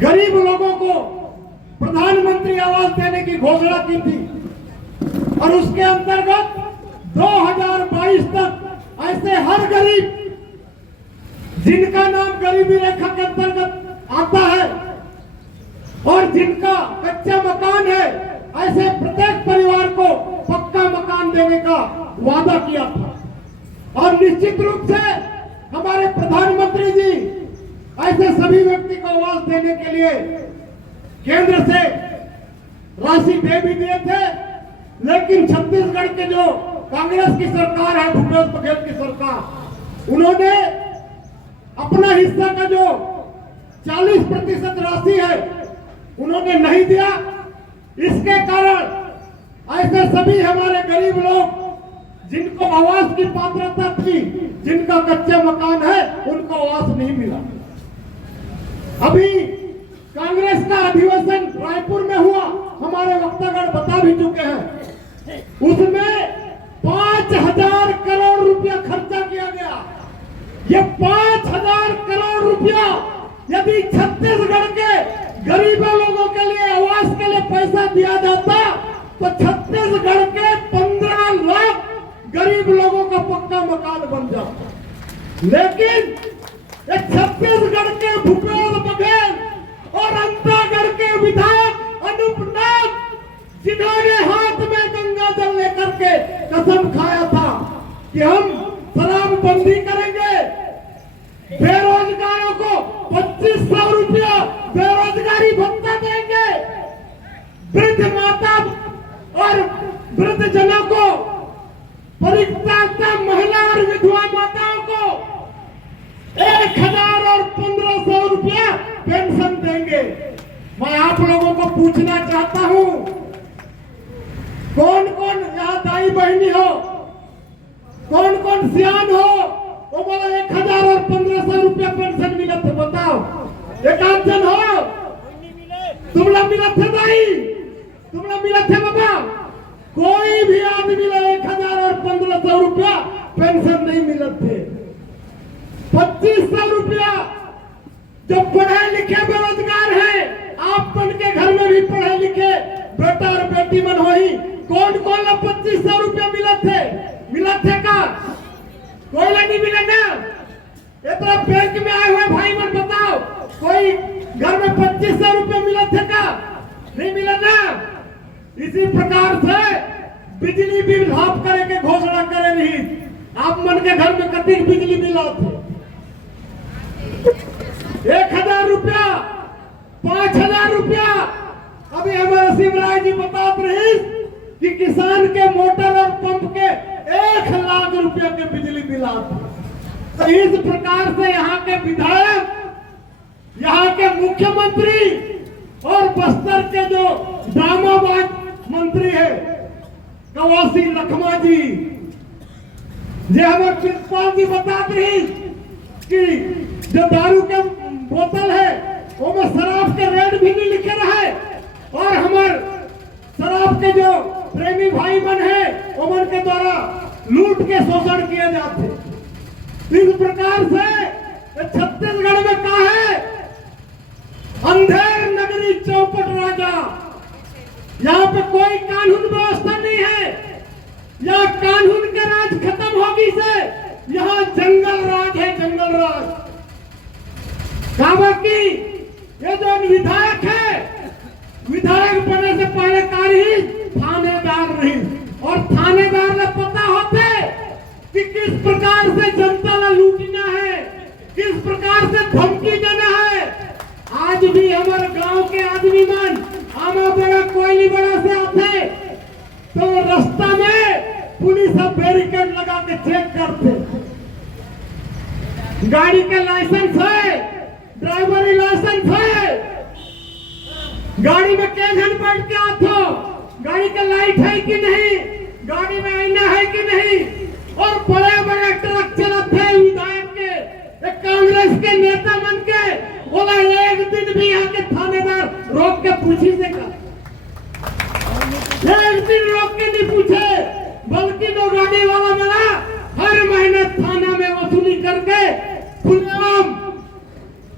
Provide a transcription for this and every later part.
गरीब लोगों को प्रधानमंत्री आवास देने की घोषणा की थी और उसके अंतर्गत 2022 तक ऐसे हर गरीब जिनका नाम गरीबी रेखा के अंतर्गत आता है और जिनका कच्चा मकान है, ऐसे प्रत्येक परिवार को पक्का मकान देने का वादा किया था। और निश्चित रूप से हमारे प्रधानमंत्री जी ऐसे सभी व्यक्ति को आवास देने के लिए केंद्र से राशि दे भी दिए थे, लेकिन छत्तीसगढ़ के जो कांग्रेस की सरकार है, भूपेश बघेल की सरकार, उन्होंने अपना हिस्सा का जो 40% राशि है उन्होंने नहीं दिया। इसके कारण ऐसे सभी हमारे गरीब लोग जिनको आवास की पात्रता थी, जिनका कच्चा मकान है, उनको आवास नहीं मिला। अभी कांग्रेस का अधिवेशन रायपुर में हुआ, हमारे वक्तागण बता भी चुके हैं, उसमें 5,000 करोड़ रुपया खर्चा किया गया। ये 5,000 करोड़ रुपया यदि छत्तीसगढ़ के गरीबों लोगों के लिए आवास के लिए पैसा दिया जाता तो छत्तीसगढ़ के 15 लाख गरीब लोगों का पक्का मकान बन जाता। लेकिन छत्तीसगढ़ के भूपेश बघेल और अंतागढ़ के विधायक अनूप नाथ, जिन्होंने हाथ में गंगा जल लेकर के कसम खाया था कि हम शराबबंदी करेंगे, बेरोजगारों को 2500 रुपया बेरोजगारी भत्ता देंगे, वृद्ध माता और वृद्ध जनों को, परित्यक्ता महिला और विधवा माताओं को 1,000 और 1,500 रुपया पेंशन देंगे। मैं आप लोगों को पूछना चाहता हूं, कौन कौन यहाँ दाई बहनी हो, कौन कौन सियान हो, वो बोला 1,000 और 1,500 रुपया पेंशन मिला थे, बताओ। एक आध जन हो, तुमला मिला थे दाई, तुमला मिला थे बाबा, कोई भी आदमी ला 1,000 और 1,500 रुपया पेंशन नहीं मिला थे। 2500 रुपया जो पढ़े लिखे बेरोजगार है, आप मन के घर में भी पढ़े लिखे बेटा और बेटी मन हो ही, कौन कौन ला 2500 रुपया मिला थे का? कोई नहीं मिलेगा। ये तो बैंक में आए हुए भाई मन बताओ, कोई घर में 2500 रुपया मिला थे का? नहीं मिला ना। इसी प्रकार से बिजली बिल हाफ करे के घोषणा करे रही, आप मन के घर में कति बिजली बिल आते 1,000 रुपया, 5,000 रुपया। अभी हमारे शिवराज जी बता रहे कि किसान के मोटर और पंप के 1,00,000 रुपया के बिजली बिल आते। तो इस प्रकार से यहाँ के विधायक, यहाँ के मुख्यमंत्री और बस्तर के जो ड्रामाबाज मंत्री है कवासी लखमा जी, जे हमारे प्रिंसिपल जी बता रही कि जो दारू के बोतल है वो में शराब के रेट भी नहीं लिखे रहे, और हमारे शराब के जो प्रेमी भाई मन है वो मन के द्वारा लूट के शोषण किए जाते। इस प्रकार से छत्तीसगढ़ में क्या है, अंधेर नगरी चौपट राजा, यहाँ पे कोई कानून व्यवस्था नहीं है। यहाँ कानून का राज खत्म होगी से यहाँ जंगल राज है, जंगल राज। की ये जो विधायक है, विधायक बनने से पहले कारी थानेदार रही, और थानेदार ने पता होते कि किस प्रकार से जनता ने लूटना है, किस प्रकार से धमकी देना है। आज भी हमारे गांव के आदमी मन आमा बड़ा कोयली बड़ा से आते तो रास्ता में पुलिस बैरिकेड लगा के चेक करते, गाड़ी के लाइसेंस है, ड्राइवरी लाइसेंस है, गाड़ी में कैमरे बैठ के आते, गाड़ी का लाइट है कि नहीं, गाड़ी में आईना है कि नहीं, और बड़े बड़े ट्रक चलाते हैं विधायक के, एक कांग्रेस के नेता मन के। बोला एक दिन भी यहाँ के थानेदार रोक के पूछी से का, एक दिन रोक के नहीं पूछे, बल्कि वो गाड़ी वाला बना हर महीने थाना में वसूली करके खुलेआम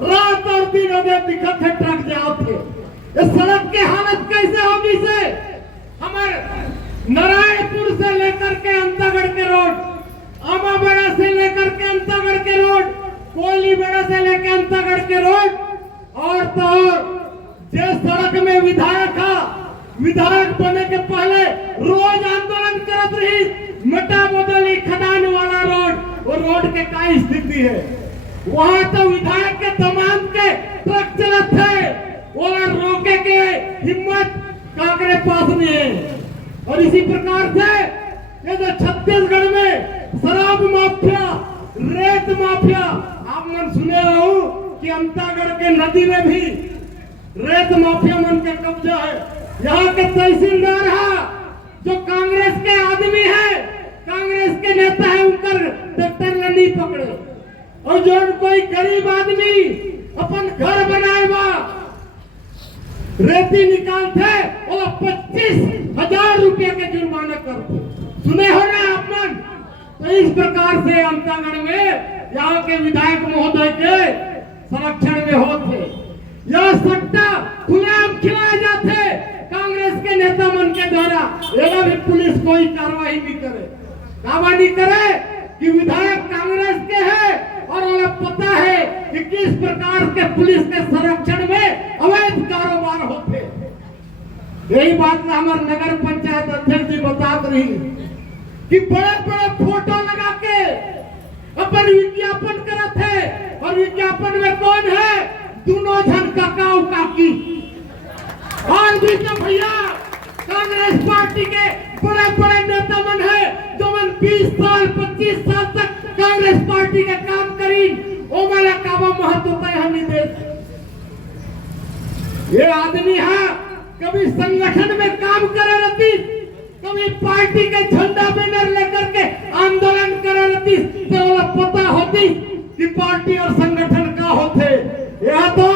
रात और दिन हमें दिखत है ट्रक इस सड़क की हालत कैसे होगी से हमारे नारायणपुर से लेकर के अंतागढ़ के रोड, आमाबेड़ा से लेकर के अंतागढ़ के रोड, कोयलीबेड़ा से लेकर अंतागढ़ के रोड और तो जिस सड़क में विधायक बनने के पहले रोज आंदोलन करत रही मटा बदली खदान वाला रोड, वो रोड के का स्थिति है। वहां तो विधायक के दमाद के ट्रक चलत है, वो रोके के हिम्मत कांकरे पास नहीं है। और इसी प्रकार से ये जो छत्तीसगढ़ में शराब माफिया, रेत माफिया, आप मन सुने हो कि अंतागढ़ के नदी में भी रेत माफिया मन के कब्जा है। यहाँ के तहसीलदार है जो कांग्रेस के आदमी है, कांग्रेस के नेता है, उनकर ट्रैक्टर नहीं पकड़े। और जो कोई गरीब आदमी अपन घर बनाएगा रेती निकालते वो 25,000 रुपया के जुर्माना करते। सुने हो ना आप मन? तो इस प्रकार से अंतागढ़ में यहाँ के विधायक महोदय के संरक्षण में होते, यह सट्टा खुलेआम खिलाए जाते कांग्रेस के नेता मन के द्वारा। ये भी पुलिस कोई कार्रवाई नहीं करे, दावा नहीं करे कि विधायक कांग्रेस के हैं और उन्हें पता है कि किस प्रकार के पुलिस के संरक्षण में अवैध कारोबार होते। यही बात में हमारे नगर पंचायत अध्यक्ष जी बता रही कि बड़े बड़े फोटो लगा के अपन विज्ञापन करते हैं, और विज्ञापन में कौन है? दोनों जन काका और काकी। और भी तो भैया कांग्रेस पार्टी के बड़े बड़े नेता मन है जो मन 20 साल 25 साल तक कांग्रेस पार्टी के काम करी, वो वाला काबा महत्व तय हम नहीं दे। ये आदमी है कभी संगठन में काम करे रहती, कभी पार्टी के झंडा बैनर लेकर के आंदोलन करे रहती, तो वो पता होती कि पार्टी और संगठन का होते। यह तो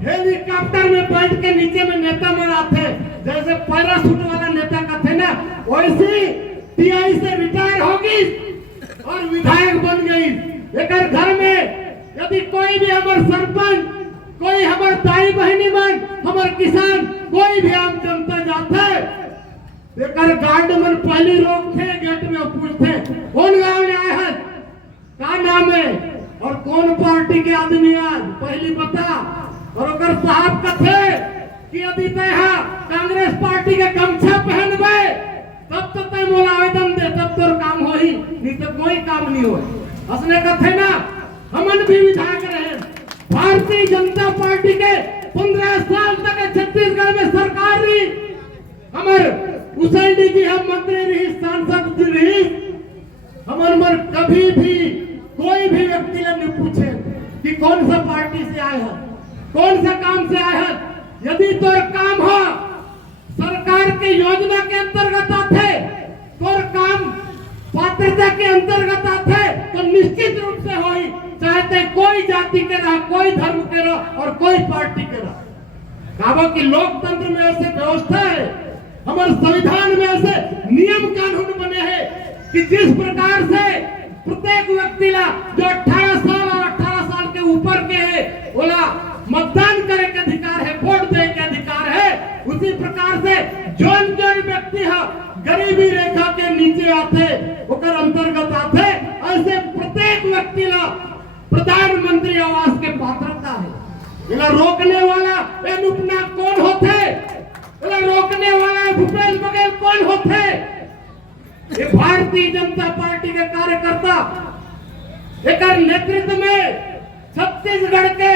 हेलीकॉप्टर में बैठ के नीचे में नेता में आते, जैसे पैराशूट वाला नेता का थे ना, वैसी टीआई से रिटायर होगी और विधायक बन गई। लेकर घर में यदि कोई भी हमारे सरपंच, कोई हमारे दाई बहनी मन, हमारे किसान, कोई भी आम जनता जाते लेकर गार्ड मन पहली रोकते गेट में, पूछते कौन गांव में आए हैं, क्या नाम है और कौन पार्टी के आदमी आज पहली बता। और अगर साहब कथे कि यदि तय कांग्रेस पार्टी के गमछा पहनबे तब तो तय मोला आवेदन दे, तब तो काम हो ही, नहीं तो कोई काम नहीं हो। असने कथे ना हमन भी विधायक रहे, भारतीय जनता पार्टी के 15 साल तक छत्तीसगढ़ में सरकार रही, हमारे हुसैन जी हम मंत्री रही, सांसद रही, हमारे मन कभी भी कोई भी व्यक्ति ने नहीं पूछे कि कौन सा पार्टी से आए हैं, कौन सा काम से आए हैं। यदि तोर काम हो सरकार के योजना के अंतर्गत आते, तोर काम पात्रता के अंतर्गत आते, तो निश्चित रूप से हो, चाहते कोई जाति के रहा, कोई धर्म के रहा और कोई पार्टी के रहा। काबा की लोकतंत्र में ऐसे व्यवस्था है, हमारे संविधान में ऐसे नियम कानून बने हैं कि जिस प्रकार से प्रत्येक व्यक्ति ला जो 18 साल और 18 साल के ऊपर के है बोला मतदान करे के अधिकार है, वोट दे के अधिकार है, उसी प्रकार से जौन व्यक्ति है गरीबी रेखा के नीचे आते ओकर अंतर्गत आते, ऐसे प्रत्येक व्यक्ति ला प्रधानमंत्री आवास के पात्रता है। इला रोकने वाला अनुपना कौन होते, इला रोकने वाला भूपेश बघेल कौन होते? ये भारतीय जनता पार्टी के कार्यकर्ता एक नेतृत्व में छत्तीसगढ़ के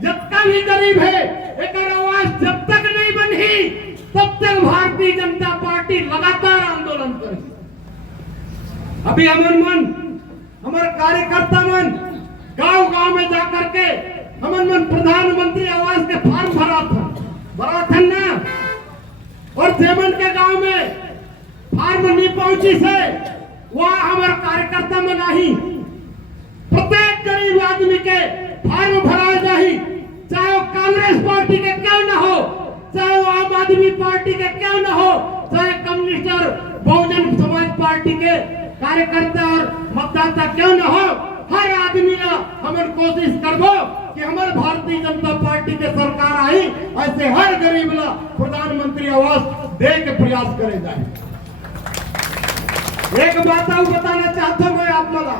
जितना भी गरीब है एक आवाज जब तक नहीं बनी तब तक भारतीय जनता पार्टी लगातार आंदोलन करेगी। अभी हमारे कार्यकर्ता मन गांव-गांव में जाकर के मन प्रधानमंत्री आवास के फॉर्म भरा था ना, और जेमन के गांव में फॉर्म नहीं पहुंची से वहां हमारे कार्यकर्ता में नहीं, प्रत्येक गरीब आदमी के फॉर्म भरा जाही, चाहे वो कांग्रेस पार्टी के क्यों न हो, चाहे वो आम आदमी पार्टी के क्यों न हो, चाहे कम्युनिस्ट और बहुजन समाज पार्टी के कार्यकर्ता और मतदाता क्यों न हो, हर आदमी ना हम कोशिश करबो कि हमारे भारतीय जनता पार्टी के सरकार आई ऐसे हर गरीब ला प्रधानमंत्री आवास दे के प्रयास करे जाए। एक बात और बताना चाहता हूं मैं आप मला,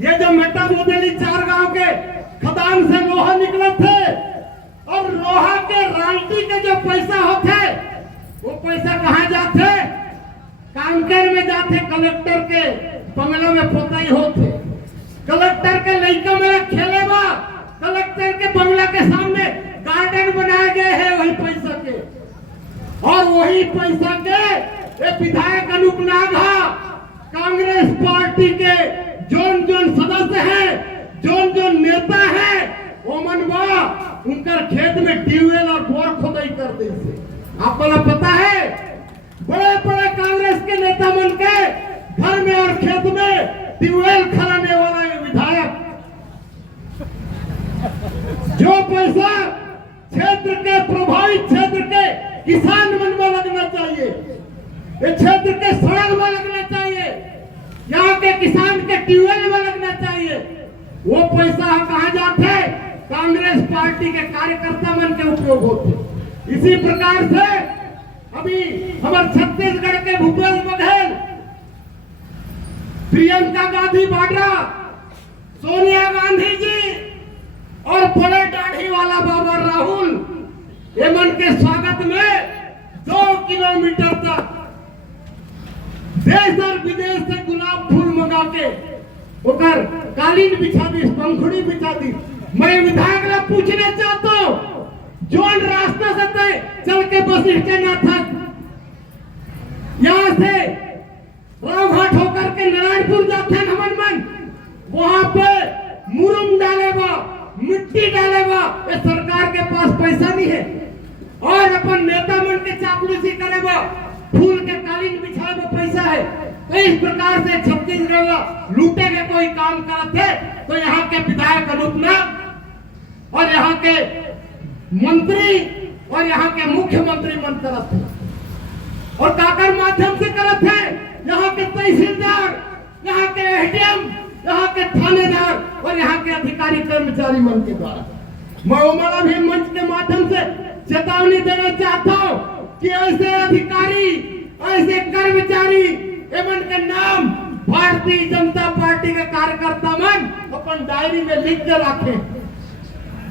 ये जो मेटा मोदेली 4 गांव के खदान से लोहा निकले थे और लोहा के रॉयल्टी के जो पैसा होते वो पैसा कहाँ जाते? कांकेर में जाते, कलेक्टर के बंगला में पोताई होते, कलेक्टर के लड़का मेरा खेले बा, कलेक्टर के बंगला के सामने गार्डन बनाए गए हैं वही पैसा के, और वही पैसा के ये विधायक अनूप नागा कांग्रेस पार्टी के जोन जोन सदस्य हैं, जोन जोन नेता हैं, ओमन बा उनका खेत में ट्यूबवेल और बोर खोदाई कर दी से। आपको पता है बड़े बड़े कांग्रेस के नेता मन के घर में और खेत में ट्यूबवेल खराने वाला ये विधायक, जो पैसा क्षेत्र के प्रभावित क्षेत्र के किसान मन में लगना चाहिए, ये क्षेत्र के सड़क में लगना चाहिए, यहाँ के किसान के ट्यूबवेल में लगना चाहिए, वो पैसा कहाँ जाते? कांग्रेस पार्टी के कार्यकर्ता मन के उपयोग होते। इसी प्रकार से अभी हमारे छत्तीसगढ़ के भूपेश बघेल, प्रियंका गांधी वाड्रा, सोनिया गांधी जी और बड़े दाढ़ी वाला बाबा राहुल ये मन के स्वागत में 2 किलोमीटर तक देश और विदेश से गुलाब फूल मंगा के उकर कालीन बिछा दी, पंखुड़ी बिछा दी। मैं विधायक ला पूछना चाहता हूँ, जोन रास्ता से तय चल के बस स्टैंड तक यहाँ से रावघाट होकर के नारायणपुर जाते हैं हमन मन, वहां पे मुरुम डालेगा, मिट्टी डालेगा, ये सरकार के पास पैसा नहीं है, और अपन नेता मन के चापलूसी करेगा, फूल के कालीन बिछाए में पैसा है। तो इस प्रकार से छत्तीसगढ़ लूटे के कोई काम करते तो यहाँ के विधायक अनूप नाग और यहाँ के मंत्री और यहाँ के मुख्यमंत्री मन करत है, और काकर माध्यम से करत है यहाँ के तहसीलदार, यहाँ के एसडीएम, यहाँ के थानेदार और यहाँ के अधिकारी कर्मचारी मन के द्वारा। मैं उमड़ा भी मंच के माध्यम से चेतावनी देना चाहता हूँ कि ऐसे अधिकारी, ऐसे कर्मचारी एवं के नाम भारतीय जनता पार्टी के कार्यकर्ता मन अपन डायरी में लिख के रखें।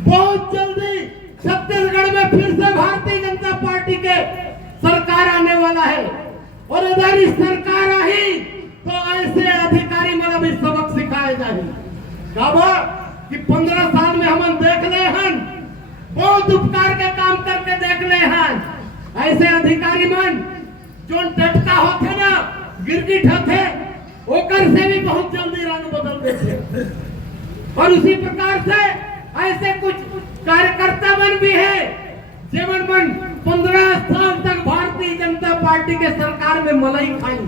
बहुत जल्दी छत्तीसगढ़ में फिर से भारतीय जनता पार्टी के सरकार आने वाला है, और अगर इस सरकार आई तो ऐसे अधिकारी मतलब भी सबक सिखाए जाए। कि 15 साल में हम देख ले हन, बहुत उपकार के काम करके देख ले हन, ऐसे अधिकारी मन जो टटका होते ना, गिरगिट होते, ओकर से भी बहुत जल्दी रंग बदल देते। और उसी प्रकार से ऐसे कुछ कार्यकर्ता मन भी है जीवन मन 15 साल तक भारतीय जनता पार्टी के सरकार में मलाई खाई,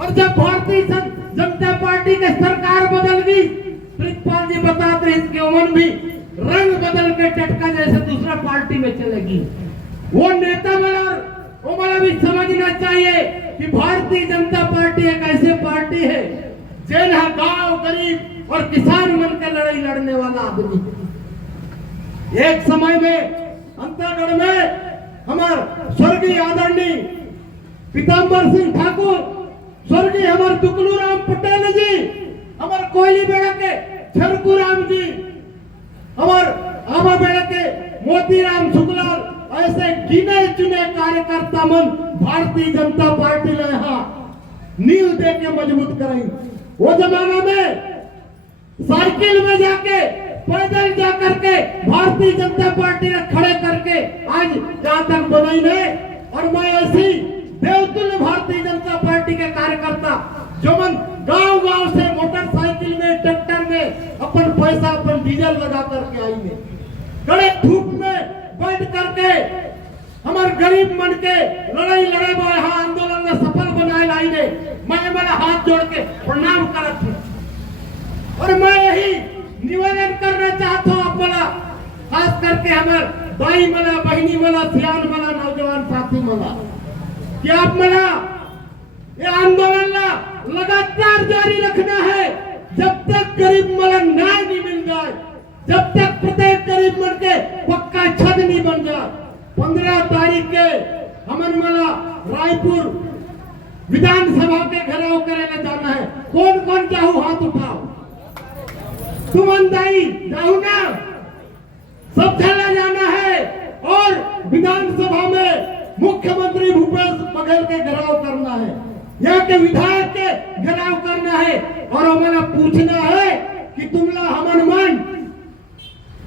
और जब भारतीय जनता पार्टी के सरकार बदल गई, प्रितपाल जी बताते हैं कि उमर भी रंग बदल के टटका जैसे दूसरा पार्टी में चलेगी। वो नेता वाला भी समझना चाहिए कि भारतीय जनता पार्टी एक ऐसी पार्टी है जिन्हें गांव गरीब और किसान मन के लड़ाई लड़ने वाला आदमी। एक समय में अंतागढ़ में हमारे स्वर्गीय आदरणीय पीताम्बर सिंह ठाकुर, स्वर्गीय हमारे दुकलू राम पटेल जी, हमारे कोयली बेड़ा के छरकू राम जी, हमारे आमा बेड़ा के मोतीराम शुक्लाल, ऐसे गिने चुने कार्यकर्ता मन भारतीय जनता पार्टी ने यहाँ नींव दे के मजबूत कराई। वो जमाना में साइकिल में जाके पैदल जा करके भारतीय जनता पार्टी ने खड़े करके आज जहां तक बनाई ने, और मैं ऐसी देवतुल्य भारतीय जनता पार्टी के कार्यकर्ता जो मन गांव-गांव से मोटरसाइकिल में, ट्रैक्टर में अपन पैसा, अपन डीजल लगा करके आई ने, कड़े धूप में बैठ करके हमारे गरीब मन के लड़ाई लड़े यहाँ आंदोलन में सफल बनाए लाई ने, मैं मेरा हाथ जोड़ के प्रणाम करत हूँ। और मैं यही निवेदन करना चाहता हूँ आप मला, खास करके हमारे दाई मला, बहनी मला, सियान मला, नौजवान साथी मला, कि आप मला ये आंदोलन लगातार जारी रखना है जब तक गरीब मला न्याय नहीं मिल जाए, जब तक प्रत्येक गरीब मन के पक्का छत नहीं बन जाए। 15 तारीख के हमन मला रायपुर विधानसभा के घेराव करे जाना है। कौन कौन जाऊ हाथ उठाओ, तुम अंदाई जाऊ ना, सब चला जाना है और विधानसभा में मुख्यमंत्री भूपेश बघेल के घेराव करना है, यहाँ के विधायक के घेराव करना है और हमारा पूछना है कि तुमला हमन मन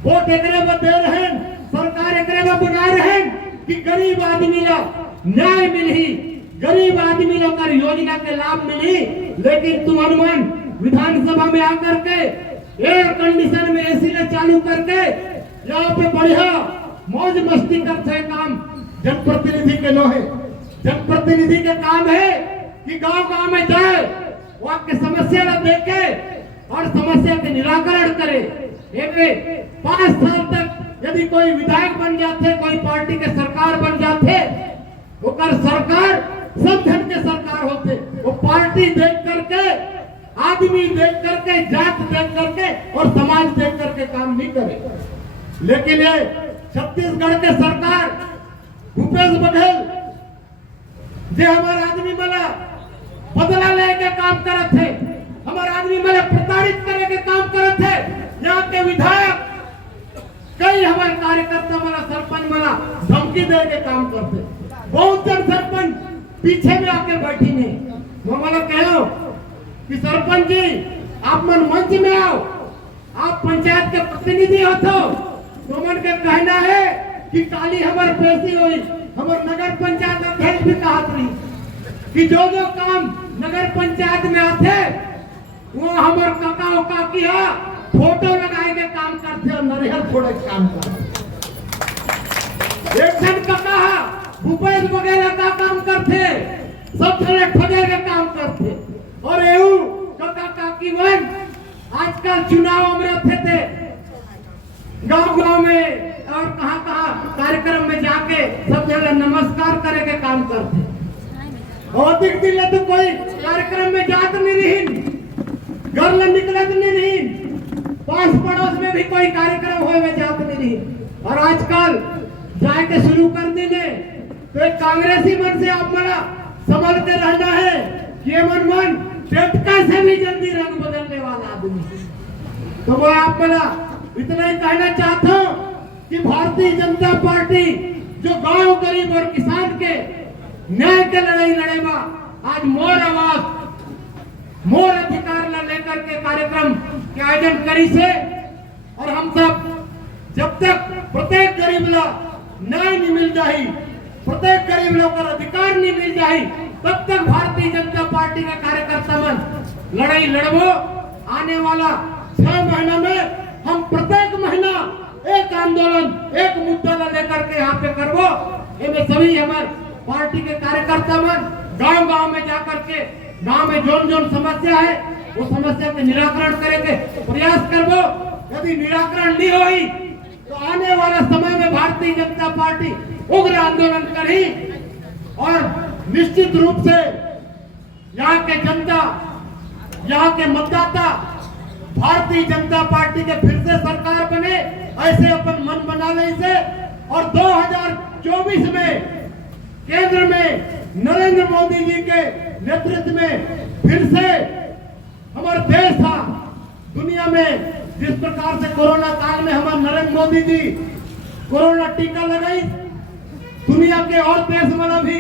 वोट एकरे में दे रहे, सरकार एकरे में बना रहे कि गरीब आदमी ला न्याय मिली, गरीब आदमी लोग कर योजना के लाभ मिली। लेकिन तुम अनुमान विधानसभा में आकर के एयर कंडीशन में एसी ने चालू करके यहाँ पे बढ़िया मौज मस्ती करते हैं। काम जनप्रतिनिधि के नो है, जनप्रतिनिधि के काम है कि गांव-गांव में जाए, वहां की समस्या ला देखे और समस्या के निराकरण करे। 5 साल तक यदि कोई विधायक बन जाते, कोई पार्टी के सरकार बन जाते, वो कर सरकार सब जन के सरकार होते, वो पार्टी देख करके, आदमी देख करके, जात देख करके और समाज देख करके काम नहीं करे। लेकिन ये छत्तीसगढ़ के सरकार भूपेश बघेल जे हमारे आदमी मला बदला लेके काम करत है, हमारे आदमी मला प्रताड़ित करे के काम करत है। यहाँ के विधायक कई हमारे कार्यकर्ता मला सरपंच मला धमकी दे के काम करते। बहुत जन सरपंच पीछे में आके बैठी ने, वो मला कहो कि सरपंच जी आप मन मंच में आओ, आप पंचायत के प्रतिनिधि हो तो मन के कहना है कि काली हमार बेसी हुई, हमार नगर पंचायत अध्यक्ष भी कहत रही कि जो काम नगर पंचायत में आते वो हमार काका और काकी फोटो लगाए के काम करते और नरिहर फोड़े के काम करते। एक जन काका भूपेश बघेल का काम करते, सब जने ठगे के काम करते और एऊ काका काकी मन आजकल चुनाव में रहते थे, गांव-गांव में और कहां-कहां कार्यक्रम में जाके सब जगह नमस्कार करे के काम करते। और अधिक दिन तो कोई कार्यक्रम में जात नहीं रही, घर में निकलत नहीं रही, पास पड़ोस में भी कोई कार्यक्रम होए में जात नहीं रही। और आजकल जाए के शुरू कर दीने तो एक कांग्रेसी मन से आप मला संभल के रहना है कि ये मन टेटका से भी जल्दी रंग बदलने वाला आदमी। तो वो आप मला इतना ही कहना चाहता हूँ कि भारतीय जनता पार्टी जो गांव गरीब और किसान के न्याय के लड़ाई लड़ेगा, आज मोर आवाज मोर अधिकार ला लेकर के कार्यक्रम के आयोजन करी से। और हम सब जब तक प्रत्येक गरीब ला न्याय नहीं मिल जाए, प्रत्येक गरीब लोग का अधिकार नहीं मिल जाए, तब तक भारतीय जनता पार्टी का कार्यकर्ता मन लड़ाई लड़बो। आने वाला 6 महीना में हम प्रत्येक महीना एक आंदोलन, एक मुद्दा लेकर के यहाँ पे करबो। इनमें सभी हमारे पार्टी के कार्यकर्ता मन गांव-गांव में जाकर के गांव में जोन समस्या है वो समस्या के निराकरण करेंगे, प्रयास करबो। यदि निराकरण नहीं होई तो आने वाला समय में भारतीय जनता पार्टी उग्र आंदोलन करी और निश्चित रूप से यहाँ के जनता, यहाँ के मतदाता भारतीय जनता पार्टी के फिर से सरकार बने, ऐसे अपन मन बना ले इसे। और 2024 में केंद्र में नरेंद्र मोदी जी के नेतृत्व में फिर से हमारा देश था दुनिया में, जिस प्रकार से कोरोना काल में हमारे नरेंद्र मोदी जी कोरोना टीका लगाई, दुनिया के और देश वाला भी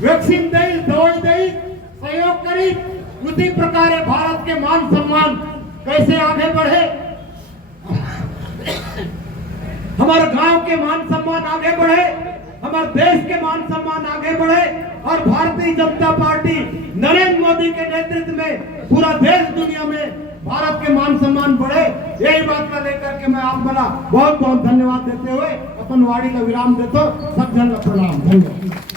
वैक्सीन दे, दवाई दे, सहयोग करी, उसी प्रकार भारत के मान सम्मान कैसे आगे बढ़े, हमारे गांव के मान सम्मान आगे बढ़े, हमारे देश के मान सम्मान आगे बढ़े और भारतीय जनता पार्टी नरेंद्र मोदी के नेतृत्व में पूरा देश दुनिया में भारत के मान सम्मान बढ़े। यही बात का लेकर के मैं आप बड़ा बहुत बहुत धन्यवाद देते हुए अपन वाणी का विराम देता हूं। सब जन का प्रणाम, धन्यवाद।